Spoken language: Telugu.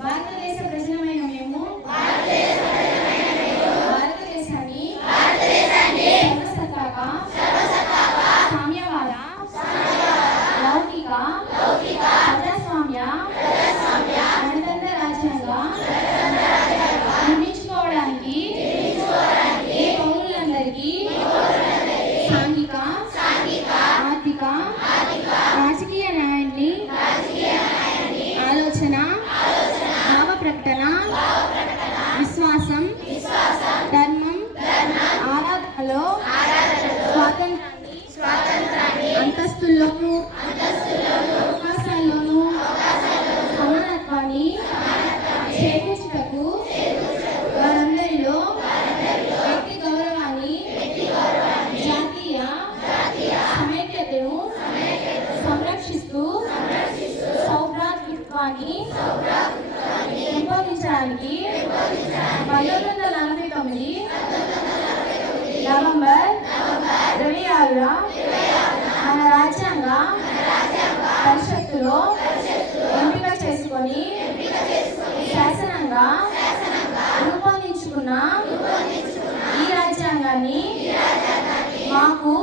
భారతదేశ ప్రజలమైన మేము భారతదేశాన్ని సర్వసత్తాక సామ్యవాద లౌకిక ప్రజాస్వామ్య గణతంత్ర రాజ్యంగా నిర్మించుకోవడానికి పౌరులందరికీ సాంఘిక ఆర్థిక రాజకీయ న్యాయాన్ని ఆలోచన భావ ప్రకటన విశ్వాసం ధర్మం ఆరాధనలో స్వాతంత్రాన్ని అంతస్తుల్లోనూ అవకాశాల్లోనూ సమానత్వాన్ని చేకూర్చుటకు వారందరిలో వ్యక్తి గౌరవాన్ని జాతీయ సమైక్యతను సంరక్షిస్తూ సౌభ్రాతృత్వాన్ని పెంపొందించడానికి 1949 నవంబర్ 26న మన రాజ్యాంగ పరిషత్తులో ఎంపిక చేసుకొని శాసనంగా రూపొందించుకున్న ఈ రాజ్యాంగాన్ని మాకు